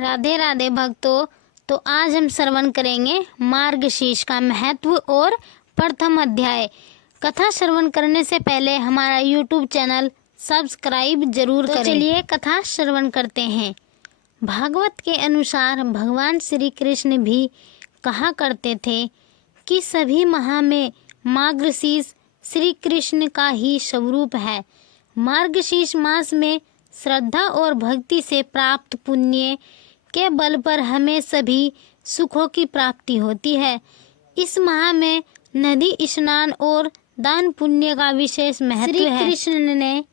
राधे राधे भक्तों। तो आज हम श्रवण करेंगे मार्गशीर्ष का महत्व और प्रथम अध्याय। कथा श्रवण करने से पहले हमारा YouTube चैनल सब्सक्राइब जरूर करें। चलिए कथा श्रवण करते हैं। भागवत के अनुसार भगवान श्री कृष्ण भी कहा करते थे कि सभी माह में मार्गशीर्ष श्री कृष्ण का ही स्वरूप है। मार्गशीर्ष मास में श्रद्धा और भक्ति से प्राप्त पुण्य के बल पर हमें सभी सुखों की प्राप्ति होती है। इस माह में नदी स्नान और दान पुण्य का विशेष महत्व है। श्री कृष्ण ने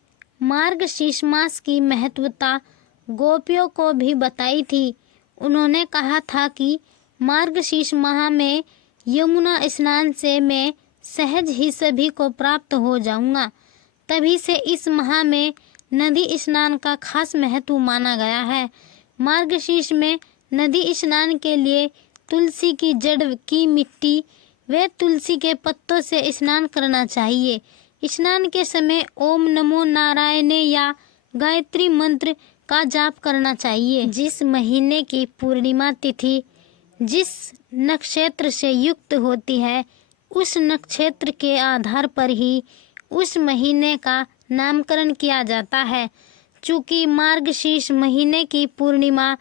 मार्गशीर्ष मास की महत्वता गोपियों को भी बताई थी। उन्होंने कहा था कि मार्गशीर्ष माह में यमुना स्नान से मैं सहज ही सभी को प्राप्त हो जाऊंगा। तभी से इस माह में नदी स्नान का खास महत्व माना गया है। मार्गशीर्ष में नदी स्नान के लिए तुलसी की जड़ की मिट्टी व तुलसी के पत्तों से स्नान करना चाहिए। स्नान के समय ओम नमो नारायण या गायत्री मंत्र का जाप करना चाहिए। जिस महीने की पूर्णिमा तिथि जिस नक्षत्र से युक्त होती है, उस नक्षत्र के आधार पर ही उस महीने का नामकरण किया जाता है। चूँकि मार्गशीर्ष महीने की पूर्णिमा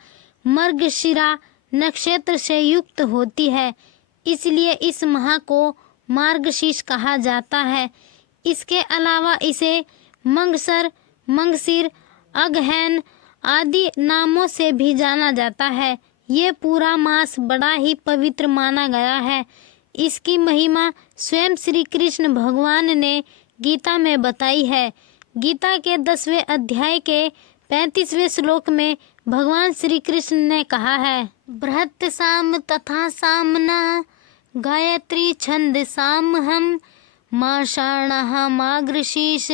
मृगशिरा नक्षत्र से युक्त होती है, इसलिए इस माह को मार्गशीर्ष कहा जाता है। इसके अलावा इसे मंगसर, मंगसिर, अगहन आदि नामों से भी जाना जाता है। ये पूरा मास बड़ा ही पवित्र माना गया है। इसकी महिमा स्वयं श्री कृष्ण भगवान ने गीता में बताई है। गीता के 10वें अध्याय के 35वें श्लोक में भगवान श्री कृष्ण ने कहा है, बृहत साम तथा सामना गायत्री छंद साम हम माषाणः मार्गशीर्ष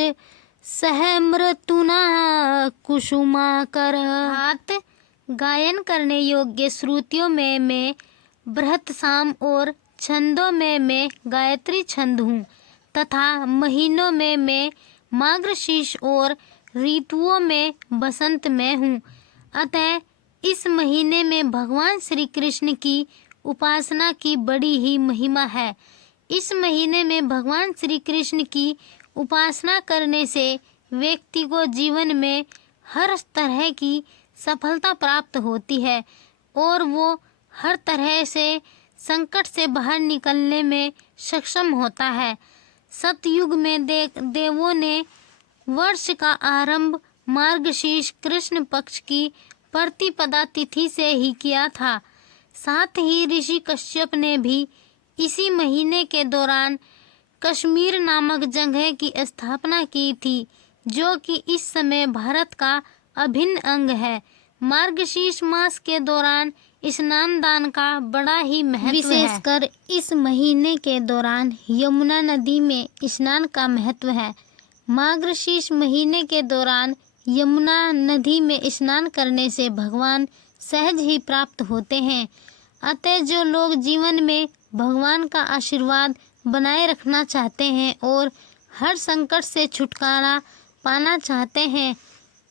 सह मृतुना कुसुमाकर। हाथ गायन करने योग्य श्रुतियों में मैं बृहत साम और छंदों में मैं गायत्री छंद हूँ तथा महीनों में मैं मार्गशीर्ष और ऋतुओं में बसंत में हूँ। अतः इस महीने में भगवान श्री कृष्ण की उपासना की बड़ी ही महिमा है। इस महीने में भगवान श्री कृष्ण की उपासना करने से व्यक्ति को जीवन में हर तरह की सफलता प्राप्त होती है और वो हर तरह से संकट से बाहर निकलने में सक्षम होता है। सतयुग में देवों ने वर्ष का आरंभ मार्गशीर्ष कृष्ण पक्ष की प्रतिपदा तिथि से ही किया था। साथ ही ऋषि कश्यप ने भी इसी महीने के दौरान कश्मीर नामक जगह की स्थापना की थी, जो कि इस समय भारत का अभिन्न अंग है। मार्गशीर्ष मास के दौरान स्नान दान का बड़ा ही महत्व है। विशेषकर इस महीने के दौरान यमुना नदी में स्नान का महत्व है। मार्गशीर्ष महीने के दौरान यमुना नदी में स्नान करने से भगवान सहज ही प्राप्त होते हैं। अतः जो लोग जीवन में भगवान का आशीर्वाद बनाए रखना चाहते हैं और हर संकट से छुटकारा पाना चाहते हैं,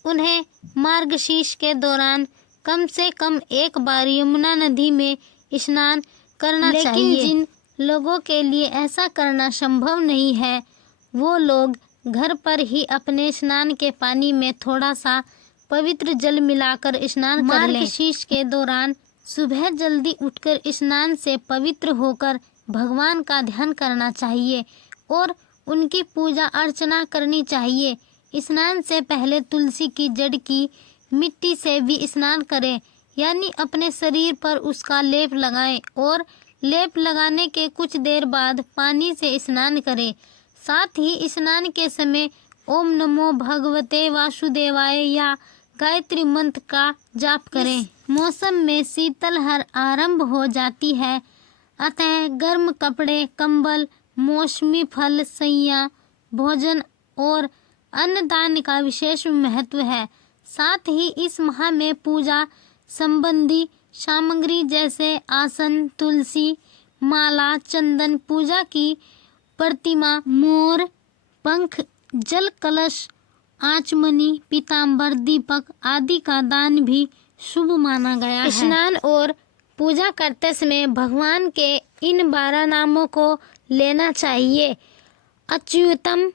उन्हें मार्गशीर्ष के दौरान कम से कम एक बार यमुना नदी में स्नान करना चाहिए। लेकिन जिन लोगों के लिए ऐसा करना संभव नहीं है, वो लोग घर पर ही अपने स्नान के पानी में थोड़ा सा पवित्र जल मिलाकर स्नान कर लें। मार्गशीर्ष के दौरान सुबह जल्दी उठकर स्नान से पवित्र होकर भगवान का ध्यान करना चाहिए और उनकी पूजा अर्चना करनी चाहिए। स्नान से पहले तुलसी की जड़ की मिट्टी से भी स्नान करें, यानी अपने शरीर पर उसका लेप लगाएं और लेप लगाने के कुछ देर बाद पानी से स्नान करें। साथ ही स्नान के समय ओम नमो भगवते वासुदेवाय या गायत्री मंत्र का जाप करें। मौसम में शीतलहर आरंभ हो जाती है, अतः गर्म कपड़े, कंबल, मौसमी फल, सैया, भोजन और अन्नदान का विशेष महत्व है। साथ ही इस माह में पूजा संबंधी सामग्री जैसे आसन, तुलसी माला, चंदन, पूजा की प्रतिमा, मोर पंख, जल कलश, आचमनी, पीताम्बर, दीपक आदि का दान भी शुभ माना गया है। स्नान और पूजा करते समय भगवान के इन 12 नामों को लेना चाहिए। अच्युतम,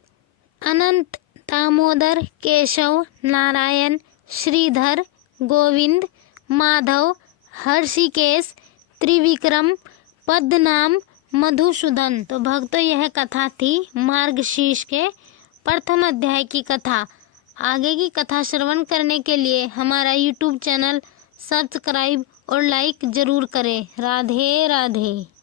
अनंत, दामोदर, केशव, नारायण, श्रीधर, गोविंद, माधव, हर्षिकेश, त्रिविक्रम, पद्मनाम, मधुसूदन। तो भक्तों, यह कथा थी मार्गशीर्ष के प्रथम अध्याय की कथा। आगे की कथा श्रवण करने के लिए हमारा YouTube चैनल सब्सक्राइब और लाइक जरूर करें। राधे राधे।